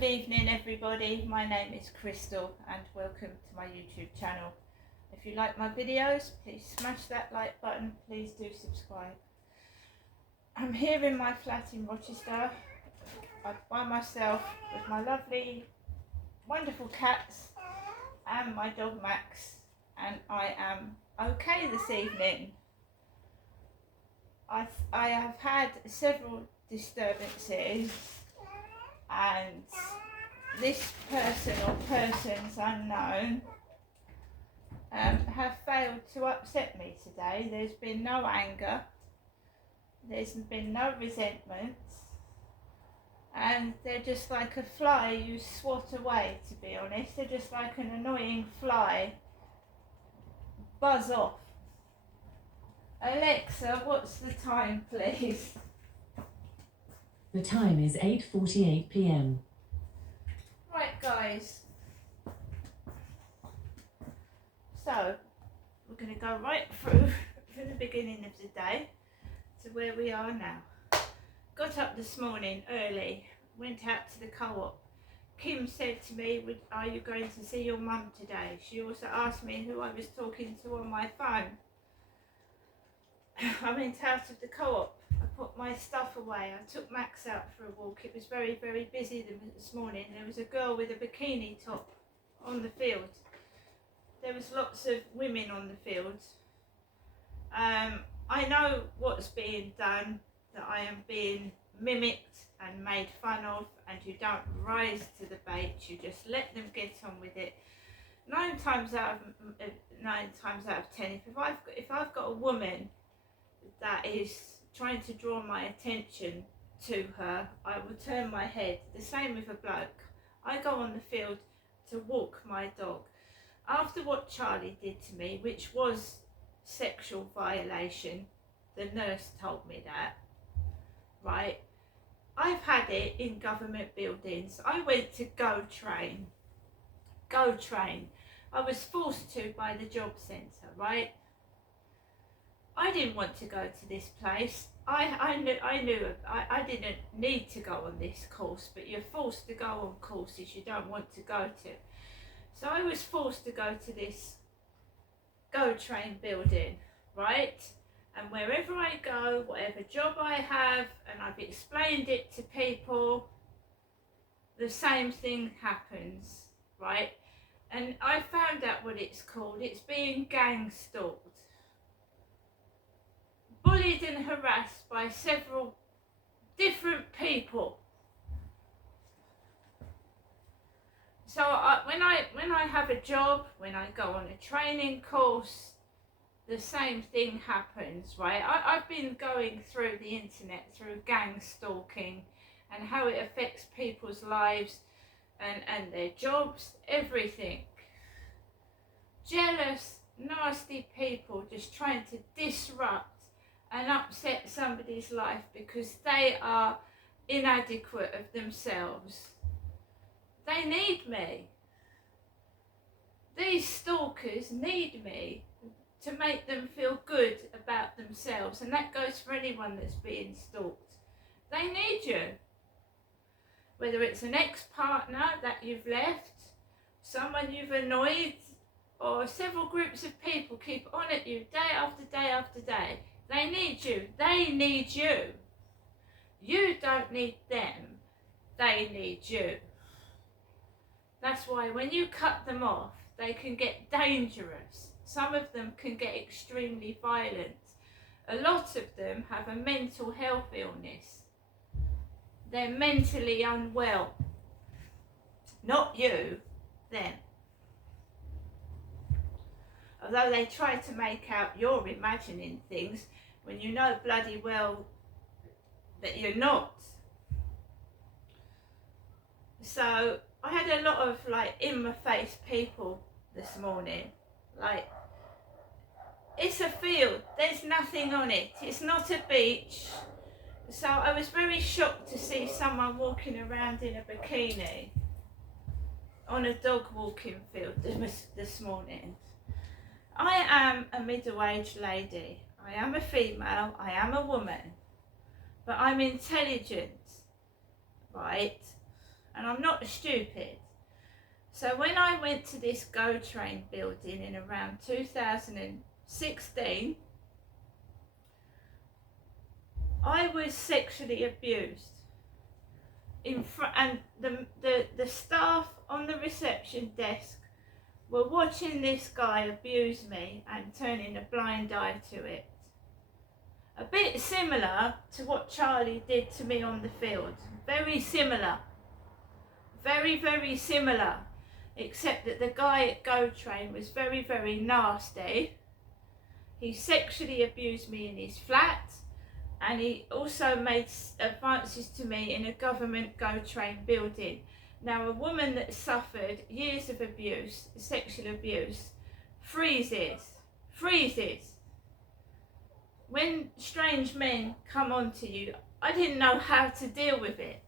Good evening everybody, my name is Crystal and welcome to my YouTube channel. If you like my videos, please smash that like button, please do subscribe. I'm here in my flat in Rochester by myself with my lovely, wonderful cats and my dog Max, and I am okay this evening. I have had several disturbances and this person or persons unknown have failed to upset me today. There's been no anger, there's been no resentment, and they're just like a fly you swat away, to be honest. They're just like an annoying fly. Buzz off. Alexa, what's the time please? The time is 8:48 p.m. Right guys, so we're going to go right through from the beginning of the day to where we are now. Got up this morning early, went out to the co-op. Kim said to me, are you going to see your mum today? She also asked me who I was talking to on my phone. I went out of the co-op, I put my stuff away, I took Max out for a walk. It was very, very busy this morning. There was a girl with a bikini top on the field. There was lots of women on the field. I know what's being done, that I am being mimicked and made fun of, and you don't rise to the bait, you just let them get on with it. 9 times out of 10, if I've got a woman that is trying to draw my attention to her, I will turn my head. The same with a bloke. I go on the field to walk my dog. After what Charlie did to me, which was sexual violation, the nurse told me that, right? I've had it in government buildings. I went to Go Train. I was forced to by the job centre, right? I didn't want to go to this place. I knew I didn't need to go on this course, but you're forced to go on courses you don't want to go to. So I was forced to go to this Go Train building, right? And wherever I go, whatever job I have, and I've explained it to people, the same thing happens, right? And I found out what it's called. It's being gang stalked. Bullied and harassed by several different people. So when I have a job, when I go on a training course, the same thing happens, right? I've been going through the internet, through gang stalking and how it affects people's lives and their jobs, everything. Jealous, nasty people just trying to disrupt and upset somebody's life because they are inadequate of themselves. They need me. These stalkers need me to make them feel good about themselves, and that goes for anyone that's being stalked. They need you. Whether it's an ex-partner that you've left, someone you've annoyed, or several groups of people keep on at you day after day after day. They need you. They need you. You don't need them. They need you. That's why when you cut them off, they can get dangerous. Some of them can get extremely violent. A lot of them have a mental health illness. They're mentally unwell. Not you, them. Although they try to make out you're imagining things when you know bloody well that you're not. So I had a lot of like in my face people this morning. Like, it's a field, there's nothing on it, it's not a beach. So I was very shocked to see someone walking around in a bikini on a dog walking field this morning. I am a middle-aged lady. I am a female, I am a woman, but I'm intelligent, right? and I'm not stupid. So when I went to this Go Train building in around 2016, I was sexually abused. And the staff on the reception desk were watching this guy abuse me and turning a blind eye to it. A bit similar to what Charlie did to me on the field. Very similar. Very, very similar. Except that the guy at Go Train was very, very nasty. He sexually abused me in his flat, and he also made advances to me in a government Go Train building. Now, a woman that suffered years of abuse, sexual abuse, freezes. When strange men come onto you, I didn't know how to deal with it.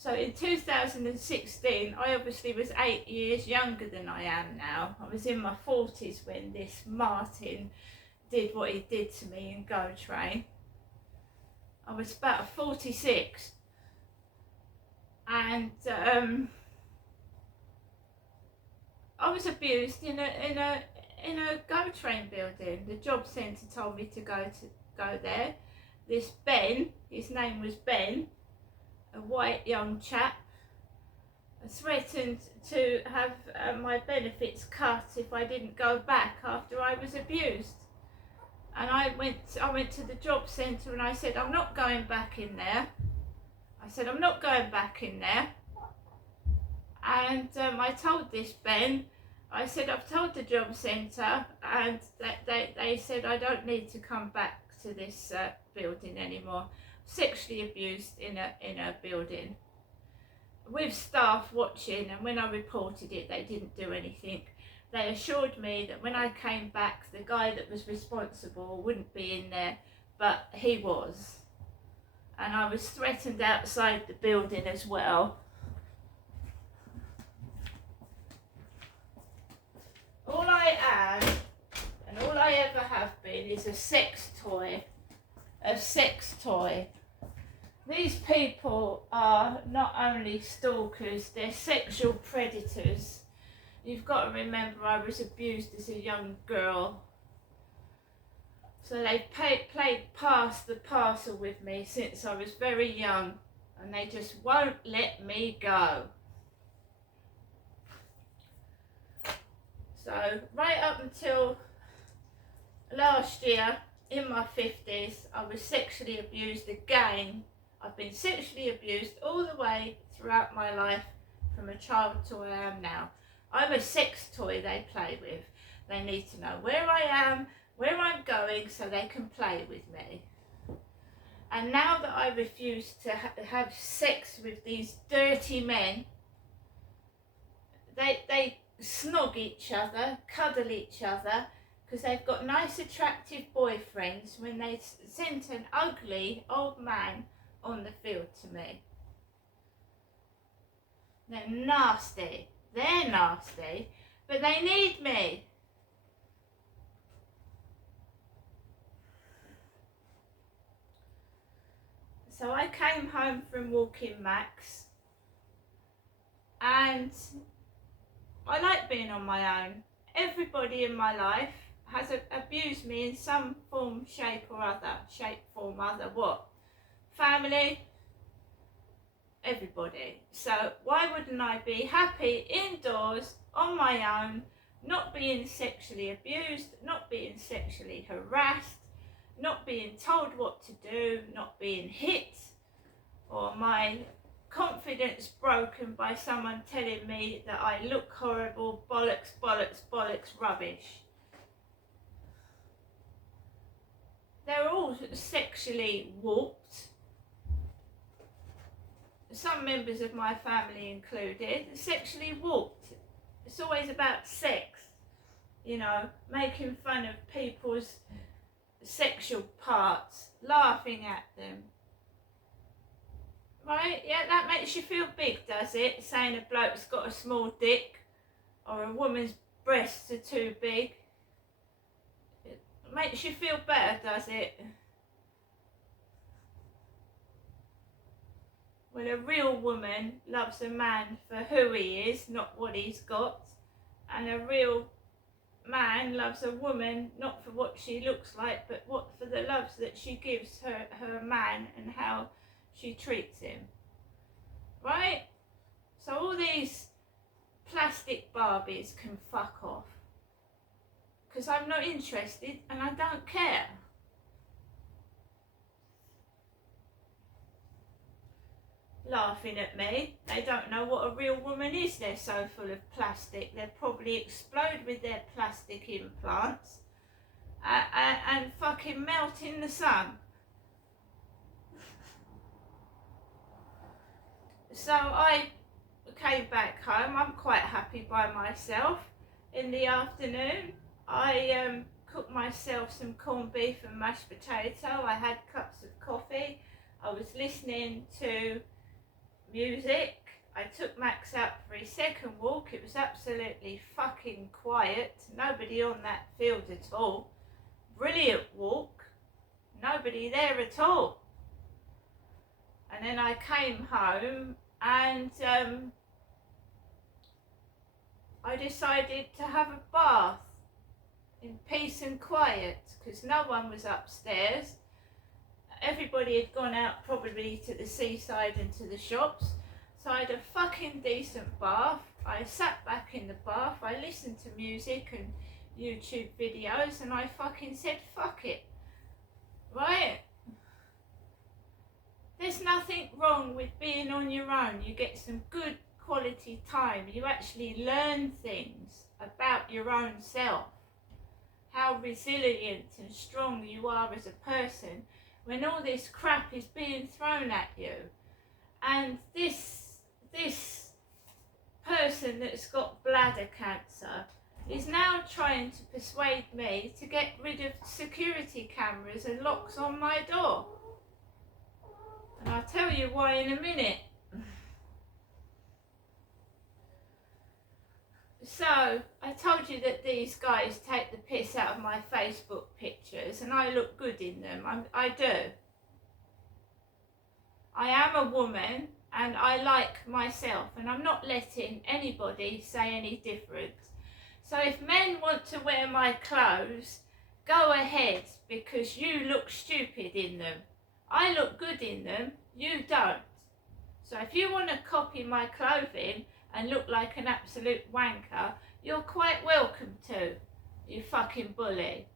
So in 2016, I obviously was 8 years younger than I am now. I was in my 40s when this Martin did what he did to me in Go Train. I was about 46, and I was abused in a Go Train building. The job centre told me to go there. This Ben, his name was Ben, a white young chap, threatened to have my benefits cut if I didn't go back after I was abused. And I went to the job centre and I said, I'm not going back in there. And I told this Ben, I said, I've told the job centre, and they said I don't need to come back to this building anymore. Sexually abused in a building with staff watching, and when I reported it, they didn't do anything. They assured me that when I came back, the guy that was responsible wouldn't be in there, but he was. And I was threatened outside the building as well. All I am, and all I ever have been, is a sex toy. These people are not only stalkers, they're sexual predators. You've got to remember I was abused as a young girl. So they've played pass the parcel with me since I was very young, and they just won't let me go. So right up until last year, in my 50s, I was sexually abused again. I've been sexually abused all the way throughout my life, from a child to where I am now. I'm a sex toy they play with. They need to know where I am, where I'm going, so they can play with me. And now that I refuse to have sex with these dirty men, they snog each other, cuddle each other, because they've got nice attractive boyfriends when they sent an ugly old man on the field to me. They're nasty, but they need me. So I came home from walking Max, and I like being on my own. Everybody in my life has abused me in some form, shape or other. What? Family, everybody. So why wouldn't I be happy indoors on my own, not being sexually abused, not being sexually harassed, not being told what to do, not being hit, or my confidence broken by someone telling me that I look horrible, bollocks, rubbish. They're all sexually warped. Some members of my family included, sexually warped. It's always about sex, making fun of people's sexual parts, laughing at them. Right? Yeah, that makes you feel big, does it? Saying a bloke's got a small dick or a woman's breasts are too big. It makes you feel better, does it? when a real woman loves a man for who he is, not what he's got, and a real man loves a woman not for what she looks like, but for the love that she gives her man and how she treats him. Right? So all these plastic Barbies can fuck off. Because I'm not interested and I don't care. Laughing at me. They don't know what a real woman is. They're so full of plastic. They'll probably explode with their plastic implants and fucking melt in the sun. So I came back home. I'm quite happy by myself. In the afternoon, I cooked myself some corned beef and mashed potato. I had cups of coffee. I was listening to music. I took Max out for his second walk. It was absolutely fucking quiet. Nobody on that field at all. Brilliant walk. Nobody there at all. And then I came home and I decided to have a bath in peace and quiet because no one was upstairs. Everybody had gone out probably to the seaside and to the shops. So I had a fucking decent bath. I sat back in the bath, I listened to music and YouTube videos and I fucking said fuck it. Right? There's nothing wrong with being on your own. You get some good quality time. You actually learn things about your own self. How resilient and strong you are as a person when all this crap is being thrown at you. And this person that's got bladder cancer is now trying to persuade me to get rid of security cameras and locks on my door. And I'll tell you why in a minute. So, I told you that these guys take the piss out of my Facebook pictures and I look good in them. I do. I am a woman and I like myself and I'm not letting anybody say any different. So if men want to wear my clothes, go ahead because you look stupid in them. I look good in them, you don't. So if you want to copy my clothing and look like an absolute wanker, you're quite welcome to, you fucking bully.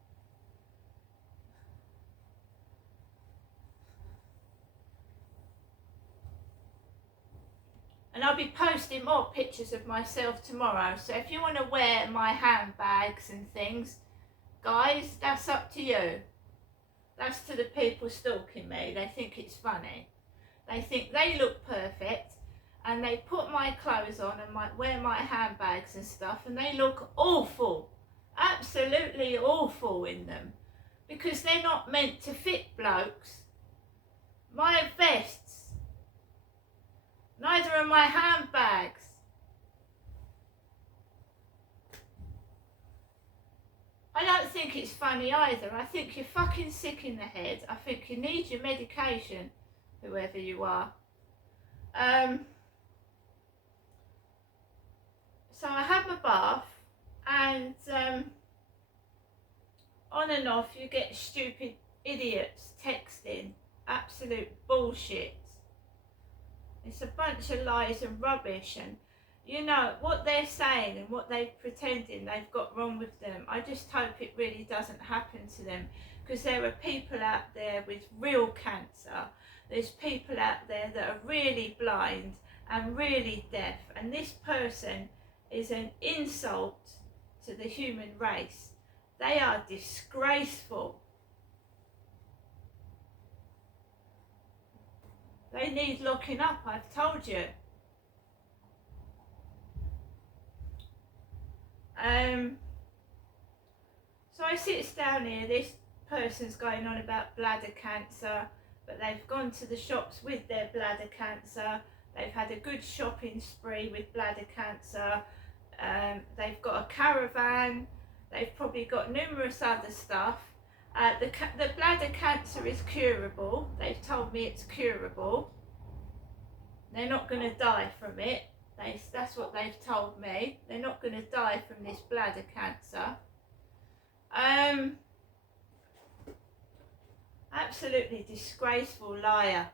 And I'll be posting more pictures of myself tomorrow, so if you want to wear my handbags and things, guys, that's up to you. That's to the people stalking me. They think it's funny. They think they look perfect and they put my clothes on and wear my handbags and stuff and they look awful. Absolutely awful in them. Because they're not meant to fit blokes. My vests. Neither are my handbags. I don't think it's funny either. I think you're fucking sick in the head. I think you need your medication, whoever you are. So I had my bath and on and off you get stupid idiots texting. Absolute bullshit. It's a bunch of lies and rubbish, and you know what they're saying and what they're pretending they've got wrong with them. I just hope it really doesn't happen to them, because there are people out there with real cancer. There's people out there that are really blind and really deaf, and this person is an insult to the human race. They are disgraceful. They need locking up, I've told you. So I sit down here, this person's going on about bladder cancer, but they've gone to the shops with their bladder cancer, they've had a good shopping spree with bladder cancer, they've got a caravan, they've probably got numerous other stuff. The bladder cancer is curable, they've told me it's curable. They're not going to die from it. That's what they've told me. They're not going to die from this bladder cancer. Absolutely disgraceful liar.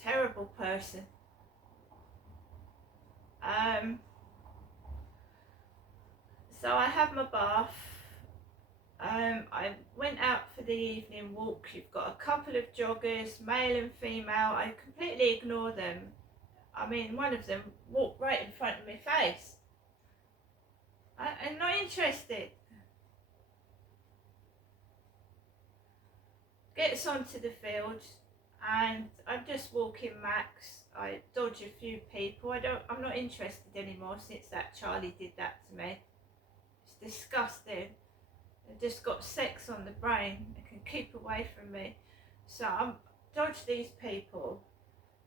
Terrible person. So I had my bath. I went out for the evening walk. You've got a couple of joggers, male and female. I completely ignore them. I mean, one of them walked right in front of my face. I'm not interested. Gets onto the field and I'm just walking max. I dodge a few people. I'm not interested anymore since that Charlie did that to me. It's disgusting. I've just got sex on the brain. It can keep away from me. So I'm dodge these people,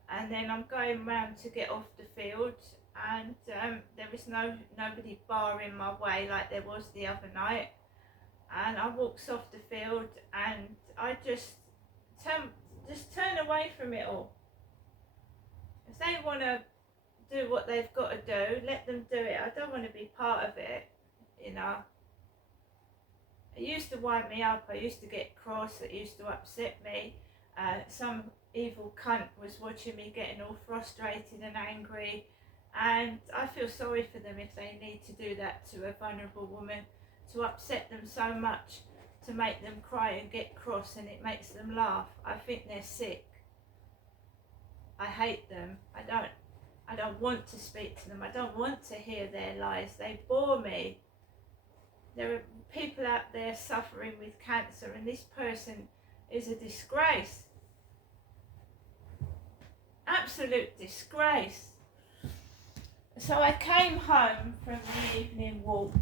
and then I'm going round to get off the field, and there is nobody barring my way like there was the other night. And I walks off the field, and I just turn away from it all. If they want to do what they've got to do, let them do it. I don't want to be part of it, you know. It used to wind me up. I used to get cross. It used to upset me. Some evil cunt was watching me getting all frustrated and angry, and I feel sorry for them if they need to do that to a vulnerable woman, to upset them so much, to make them cry and get cross, and it makes them laugh. I think they're sick. I hate them. I don't want to speak to them. I don't want to hear their lies. They bore me. There are people out there suffering with cancer, and this person is a disgrace. Absolute disgrace. So I came home from the evening walk,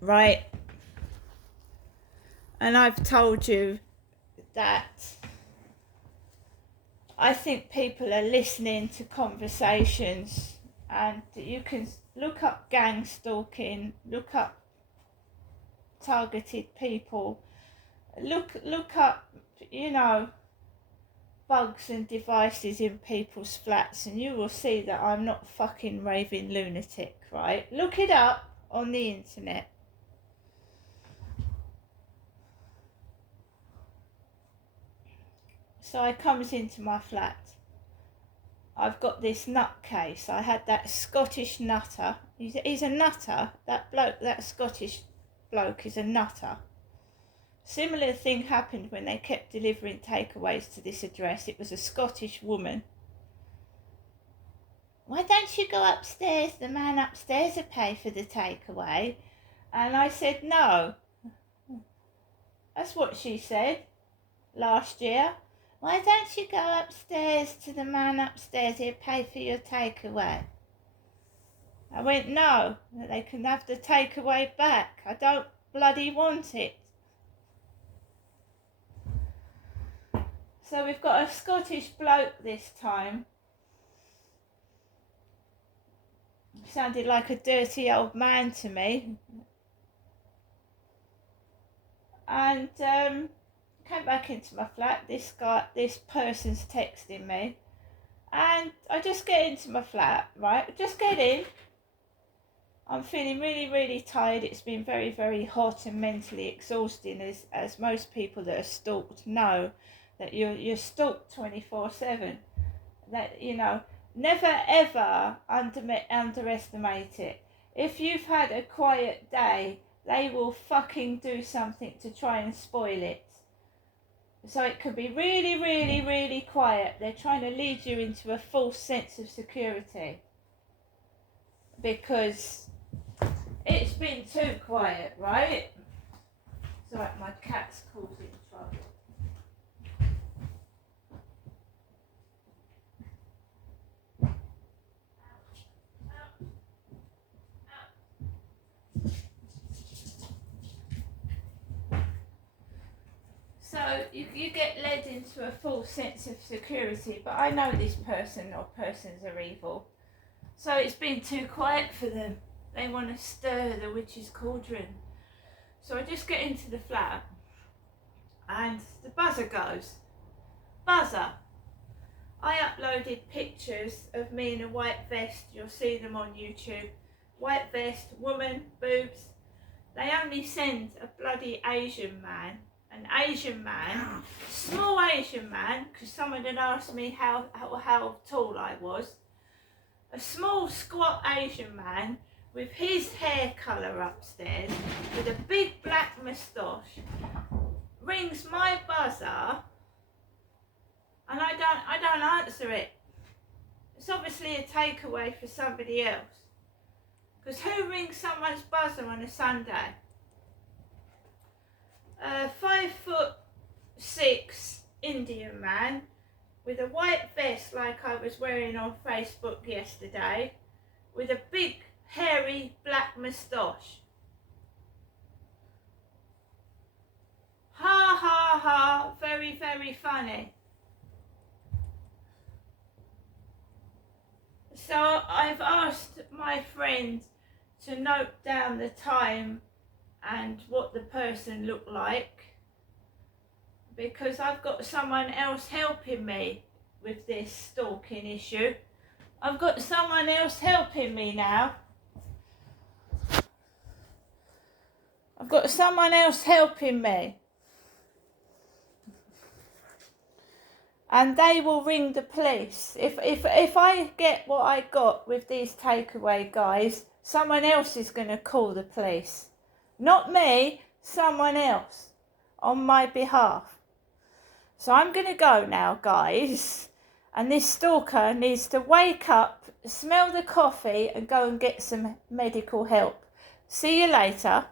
right, and I've told you that I think people are listening to conversations, and you can look up gang stalking, look up targeted people, look up, you know, bugs and devices in people's flats, and you will see that I'm not fucking raving lunatic, right? Look it up on the internet. So I comes into my flat. I've got this nutcase. I had that Scottish nutter. He's a nutter. That bloke, that Scottish bloke is a nutter. Similar thing happened when they kept delivering takeaways to this address. It was a Scottish woman. Why don't you go upstairs? The man upstairs will pay for the takeaway. And I said, no. That's what she said last year. Why don't you go upstairs to the man upstairs? He'll pay for your takeaway. I went, no, they can have the takeaway back. I don't bloody want it. So we've got a Scottish bloke this time. Sounded like a dirty old man to me. And came back into my flat. This person's texting me. And I just get into my flat, right? Just get in. I'm feeling really, really tired. It's been very, very hot and mentally exhausting, as most people that are stalked know. That you're stalked 24/7. That, you know, never ever underestimate it. If you've had a quiet day, they will fucking do something to try and spoil it. So it could be really, really, really quiet. They're trying to lead you into a false sense of security. Because it's been too quiet, right? It's like my cat's causing trouble. So you get led into a false sense of security, but I know this person or persons are evil. So it's been too quiet for them. They want to stir the witch's cauldron. So I just get into the flat and the buzzer goes. buzzer. I uploaded pictures of me in a white vest. You'll see them on YouTube. White vest, woman, boobs. They only send a bloody Asian man. An Asian man, small Asian man, because someone had asked me how tall I was. A small squat Asian man with his hair colour upstairs, with a big black moustache, rings my buzzer, and I don't answer it. It's obviously a takeaway for somebody else. Because who rings someone's buzzer on a Sunday? 5'6" Indian man with a white vest like I was wearing on Facebook yesterday, with a big hairy black moustache. Ha ha ha, very, very funny. So I've asked my friend to note down the time and what the person looked like, because I've got someone else helping me with this stalking issue. I've got someone else helping me now. I've got someone else helping me. And they will ring the police. If I get what I got with these takeaway guys, someone else is going to call the police. Not me, someone else on my behalf. So I'm going to go now, guys. And this stalker needs to wake up, smell the coffee and go and get some medical help. See you later.